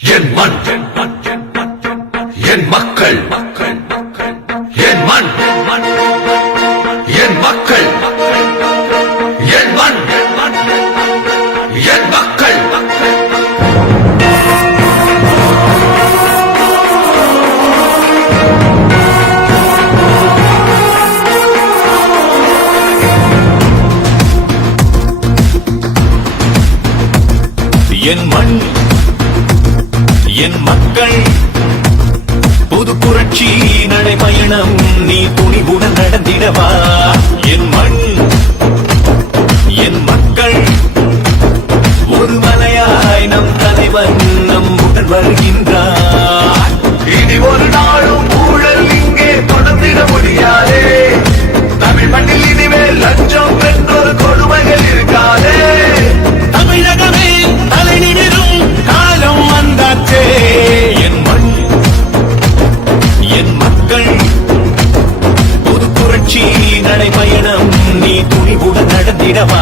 என் மண் என் மக்கள் என் மண் என் மக்கள் என் மண் என் மக்கள். என் மண் என் மக்கள். புது புரட்சி நடைபயணம் நீ துணிவுடன் நடந்திடவா? என் மண் என் மக்கள். ஒரு மலையாய் நம் தலைவன் நம் உடன் வருகின்றார். கூட துணிவுடன் நடந்திடவா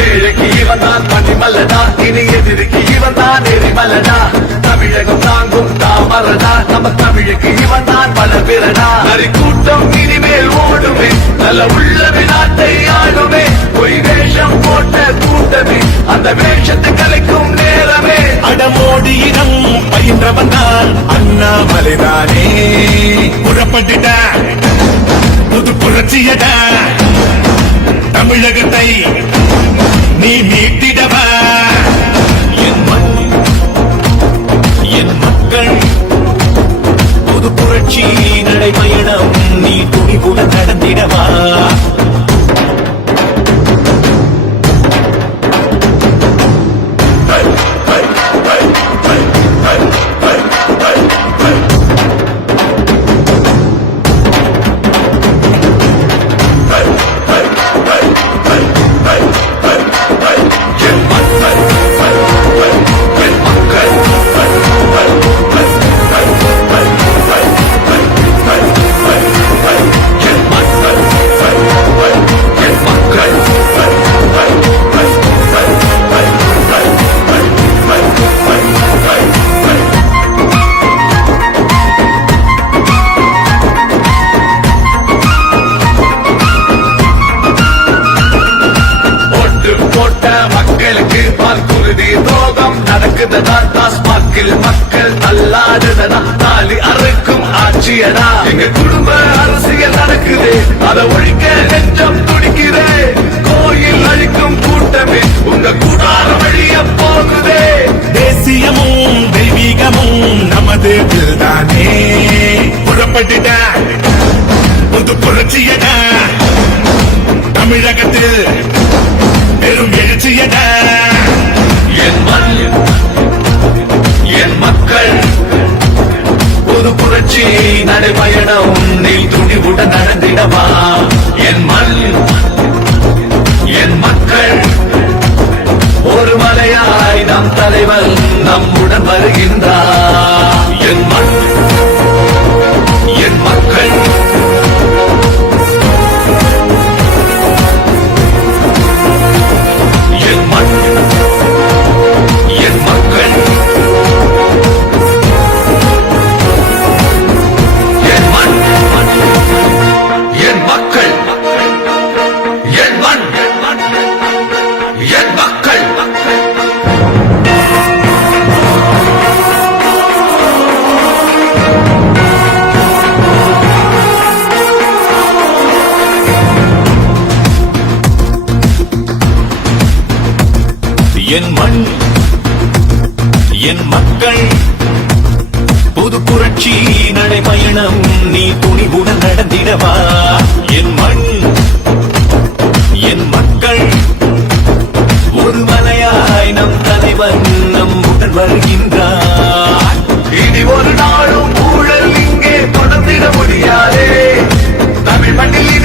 ஏழைக்கு இனி எதிர்க்கு இவன் தான் எரிமலடா தாங்கும் நம்ம தமிழுக்கு இவன் தான் பல பிறடா நரி கூட்டம் இனிமேல் ஓடுமே. நல்ல உள்ள நாட்டை ஆடுமே பொய் வேஷம் போட்ட கூட்டமே. அந்த வேஷத்தை கலைக்கும் நேரமே. அடமோடு இடம் பயின்றவன் தான் அண்ணாமலைதானே. புறப்பட்டுட புது புரட்சியட. தமிழகத்தை நீ மீட்டி நடைபயணம் நீ துணிவுடன் நடந்திடவா? டாஸ்மாக்கில் மக்கள் தள்ளாடுதடா தாலி அறுக்கும் ஆட்சியடா எங்க குடும்ப அரசியல் நடக்குது. அதை ஒழிக்க நெஞ்சம் துடிக்குதே. கோயில் அழிக்கும் கூட்டமே. உங்க கூடாரம் வழிய போகுதே. தேசியமும் தெய்வீகமும் நமது தானே புறப்பட்டுட புது புரட்சியட தமிழகத்தில் பெரும் எழுச்சியட என். மண் என் மக்கள். புது புரட்சி நடைபயணம் நீ துணிவுடன் நடந்திடவா? என் மண் என் மக்கள். ஒரு மலையாய் நம் தலைவன் நம்முடன் வருகின்றார். புரட்சி நடைபயணம் நீ துணிவுடன் நடந்திடவா? என் மண் என் மக்கள் ஒரு மலையாய் நம் தலைவன் நம் உடன் வருகின்றார். இனி ஒரு நாளும் ஊழல் இங்கே தொடர்ந்திட முடியாதே. தமிழ் மண்ணில்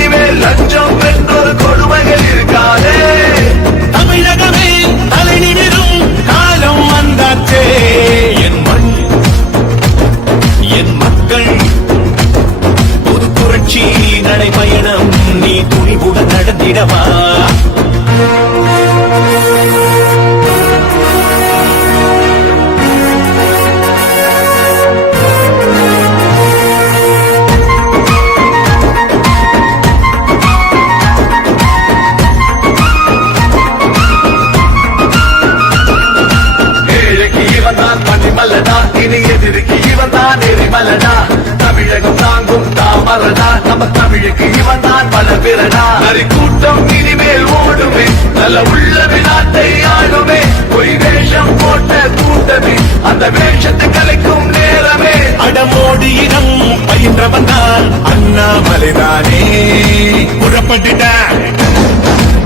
நம்ம தமிழுக்கு இவன் தான் பல பிறனா நரி கூட்டம் இனிமேல் ஓடுமே. நல்ல உள்ளவே நாட்டை ஆடுமே பொய் வேஷம் போட்ட கூட்டமே. அந்த வேஷத்தை கலைக்கும் நேரமே. அடமோடி இனம் பயின்றவன் தான் அண்ணாமலைதானே. புறப்பட்டுட்ட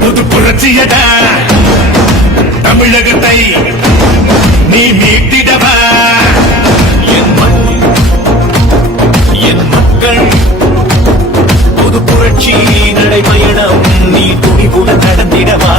புது புரட்சியட தமிழகத்தை நீ மீட்டி புரட்சி நடைபயணம் நீ துணிவுடன் நடந்திடவா?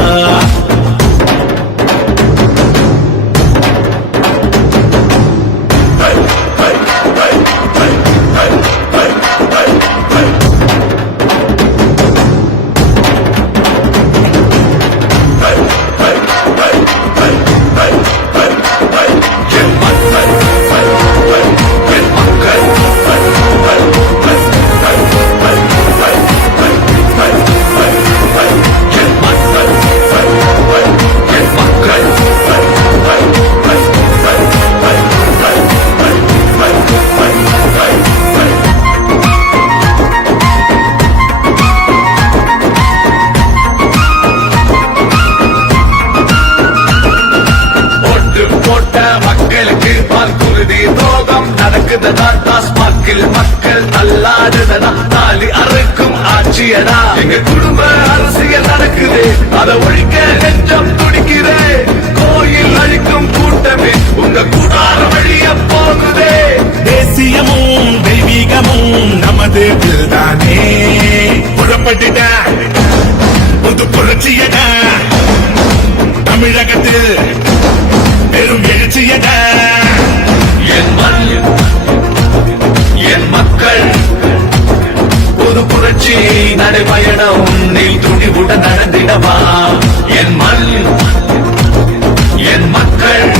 Mata. நடைபயணம் நீ துணிவுடன் நடந்திடவா? என் மண் என் மக்கள்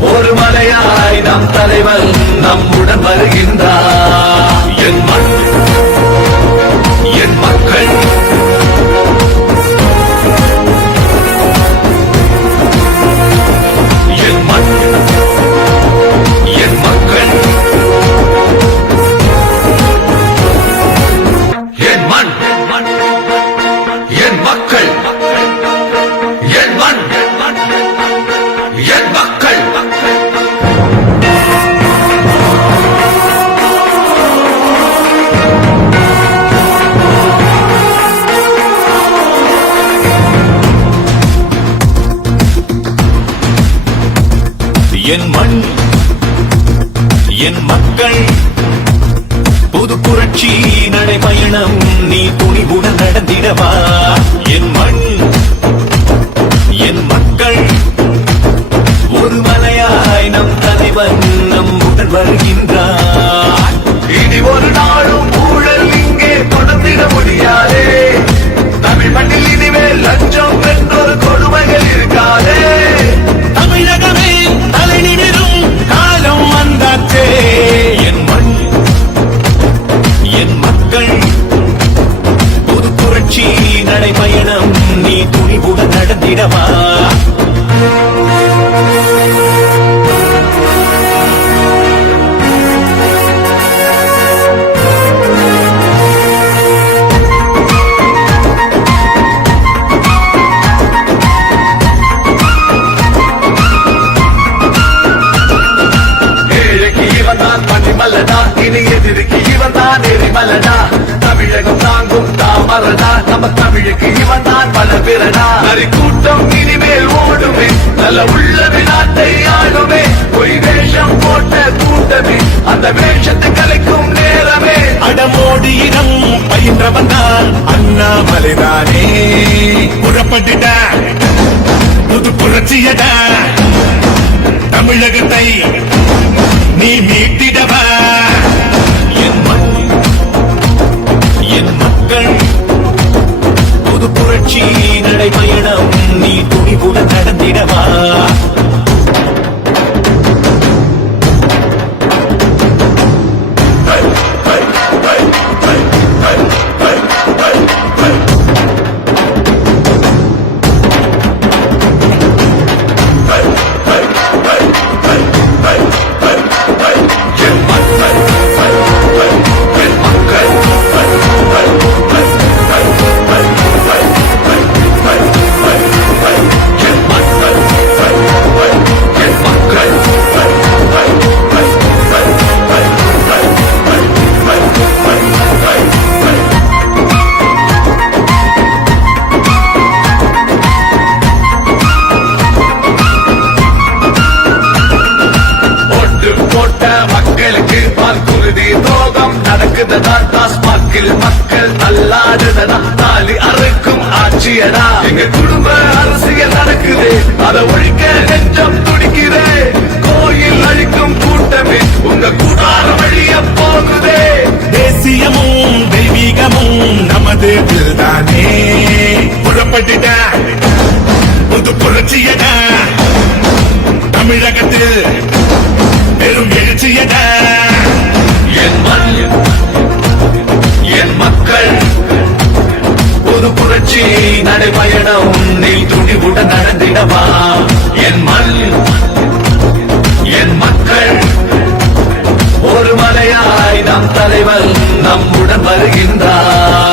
ஒரு மலையாய் நம் தலைவன் நம்முடன் வருகின்றார். என் மண் என் மக்கள் புது புரட்சி நடைபயணம் நீ துணிவுடன் நடந்திடவா? என் மண் என் மக்கள் ஒரு மலையாய் நம் தலைவன் நம் உடன் வருகின்றான் இவன் தான் பனிமலடா இனி எதிர்க்கு இவன் தான் எரிமலடா தமிழகம் தாங்கும் தாமரடா நம்ம தமிழுக்கு இவன் தான் பல பிறடா நரி கூட்டம் இனிமேல் ஓடுமே. நல்ல உள்ள நாட்டை ஆடுமே பொய் வேஷம் போட்ட கூட்டமே. அந்த வேஷத்தை கலைக்கும் நேரமே. அடமோடி இனம் பயின்றவன் தான் அண்ணாமலைதானே. புறப்பட்டுட புது புரட்சியட தமிழகத்தை நீ மீட்டிடவ? என் என் மக்கள் புது புரட்சி நடைபயணம் நீ துணிவுடன் நடந்திடவா? வந்ததா டாஸ்மாக்கில் மக்கள் தள்ளாடுதடா தாலி அறுக்கும் ஆட்சியடா எங்க குடும்ப அரசியல் நடக்குது அதை ஒழிக்க நெஞ்சம் துடிக்குதே. கோயில் அழிக்கும் கூட்டமே உங்க கூடார வழிய போகுதே. தேசியமும் தெய்வீகமும் நமது தானே புறப்பட்டுட்ட புது புரட்சியட தமிழகத்தில் பெரும் எழுச்சியட. என் மக்கள். ஒரு புரட்சி நடைபயணம் நீல் துடிவுடன் நடந்திடவா? என் மல் என் மக்கள். ஒரு மலையாய் நம் தலைவன் நம்முடன் வருகின்றார்.